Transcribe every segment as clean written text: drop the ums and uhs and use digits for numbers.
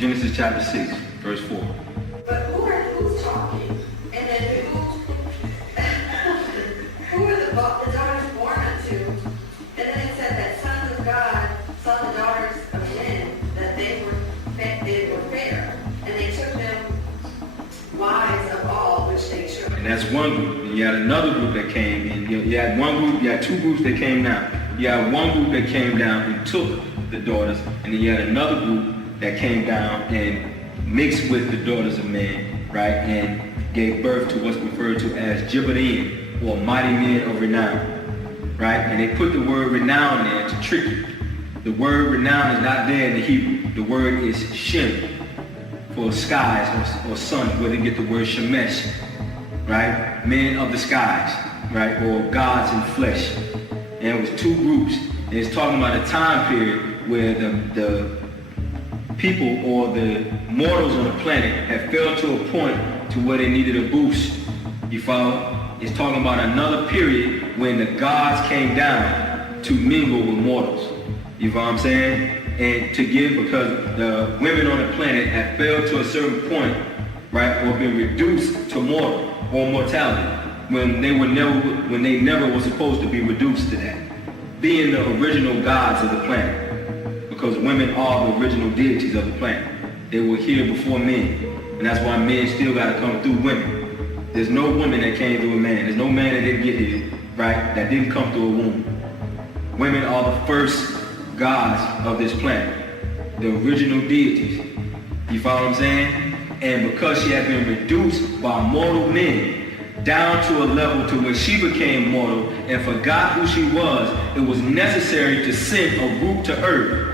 Genesis chapter 6, verse 4. But who's talking? And then who are the daughters born unto? And then it said that sons of God saw the daughters of men, that they were fair, and they took them wives of all which they chose. And that's one group. And you had another group that came in. You had one group, you had two groups that came down. You had one group that came down and took the daughters, and then you had another group that came down and mixed with the daughters of men, right, and gave birth to what's referred to as Gibberim, or mighty men of renown, right? And they put the word renown there to trick you. The word renown is not there in the Hebrew. The word is Shem, for skies or sun, where they get the word Shemesh, right? Men of the skies, right, or gods in flesh. And it was two groups. And it's talking about a time period where the people or the mortals on the planet have fell to a point to where they needed a boost. You follow? It's talking about another period when the gods came down to mingle with mortals. You follow what I'm saying? And to give, because the women on the planet have fell to a certain point, right, or been reduced to mortal or mortality when they never were supposed to be reduced to that, being the original gods of the planet. Because women are the original deities of the planet. They were here before men. And that's why men still got to come through women. There's no woman that came through a man. There's no man that didn't get here, right, that didn't come through a womb. Women are the first gods of this planet. The original deities. You follow what I'm saying? And because she had been reduced by mortal men down to a level to where she became mortal and forgot who she was, it was necessary to send a group to earth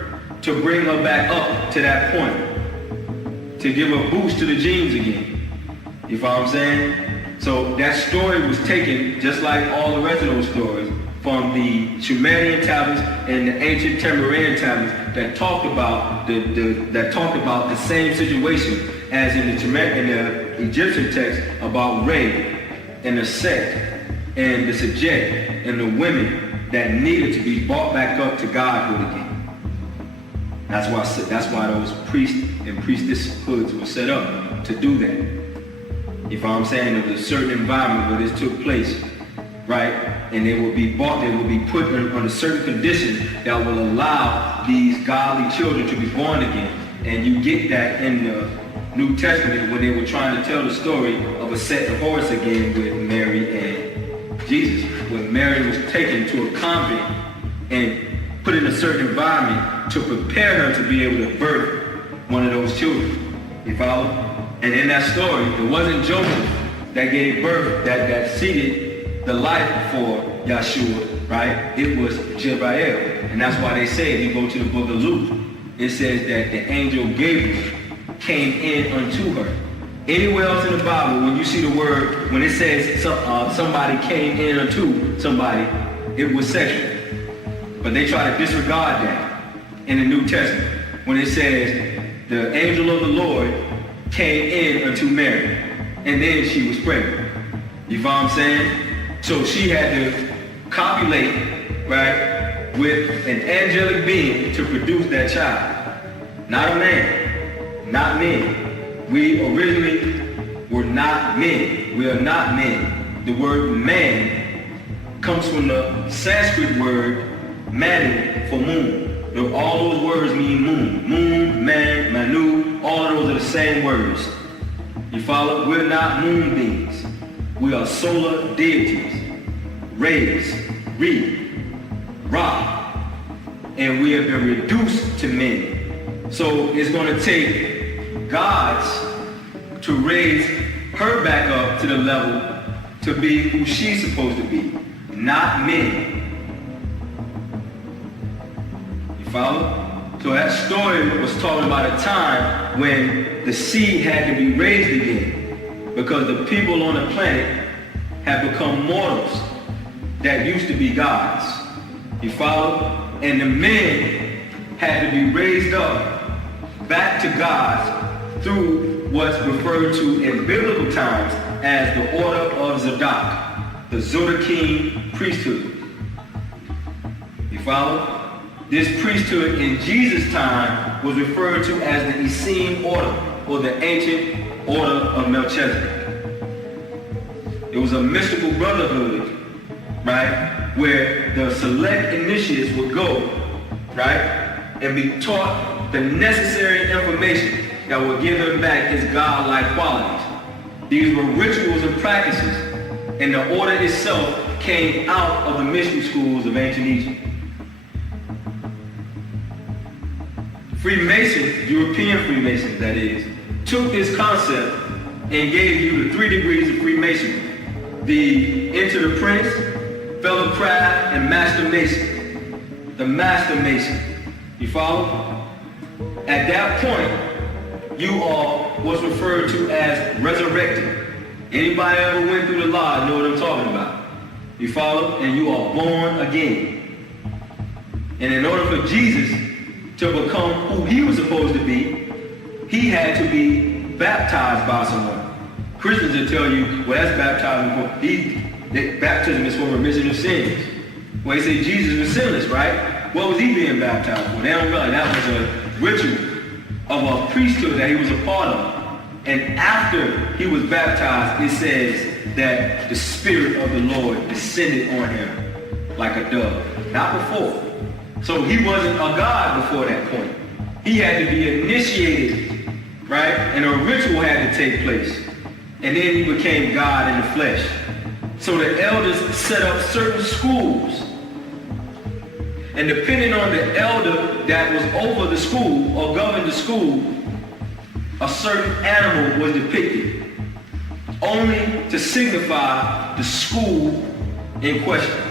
to bring her back up to that point, to give a boost to the genes again. You follow what I'm saying? So that story was taken, just like all the rest of those stories, from the Sumerian tablets and the ancient Temurian tablets that talked about the same situation as in the Egyptian text about Re and the Set and the Sajet and the women that needed to be brought back up to godhood again. That's why those priests and priestesshoods were set up to do that. You follow what I'm saying? There was a certain environment where this took place, right? And they will be put under certain conditions that will allow these godly children to be born again. And you get that in the New Testament when they were trying to tell the story of a Set and Horus again with Mary and Jesus. When Mary was taken to a convent and put in a certain environment to prepare her to be able to birth one of those children. You follow? And in that story, it wasn't Joseph that gave birth, that seeded the life for Yahshua, right? It was Jebrael. And that's why they say, if you go to the book of Luke, it says that the angel Gabriel came in unto her. Anywhere else in the Bible, when you see the word, when it says somebody came in unto somebody, it was sexual. But they try to disregard that in the New Testament when it says the angel of the Lord came in unto Mary and then she was pregnant. You follow what I'm saying? So she had to copulate, right, with an angelic being to produce that child. Not a man, not men. We originally were not men. We are not men. The word man comes from the Sanskrit word Manu for moon. All those words mean moon. Moon, man, Manu, all of those are the same words. You follow? We're not moon beings. We are solar deities. Rays, Ra. And we have been reduced to men. So it's going to take gods to raise her back up to the level to be who she's supposed to be, not men. Follow? So that story was talking about a time when the sea had to be raised again because the people on the planet have become mortals that used to be gods. You follow? And the men had to be raised up back to gods through what's referred to in biblical times as the Order of Zadok, the Zodakim priesthood. You follow? This priesthood in Jesus' time was referred to as the Essene order, or the ancient order of Melchizedek. It was a mystical brotherhood, right, where the select initiates would go, right, and be taught the necessary information that would give him back his godlike qualities. These were rituals and practices, and the order itself came out of the mystery schools of ancient Egypt. Freemasons, European Freemasons that is, took this concept and gave you the 3 degrees of Freemasonry. The Enter the Prince, Fellow Craft, and Master Mason. The Master Mason. You follow? At that point, you are what's referred to as resurrected. Anybody ever went through the law know what I'm talking about. You follow? And you are born again. And in order for Jesus to become who he was supposed to be, he had to be baptized by someone. Christians will tell you, well, that's baptism for, baptism is for remission of sins. Well, they say Jesus was sinless, right? What was he being baptized for? They don't realize that was a ritual of a priesthood that he was a part of. And after he was baptized, it says that the Spirit of the Lord descended on him like a dove. Not before. So he wasn't a God before that point. He had to be initiated, right? And a ritual had to take place. And then he became God in the flesh. So the elders set up certain schools. And depending on the elder that was over the school or governed the school, a certain animal was depicted, only to signify the school in question.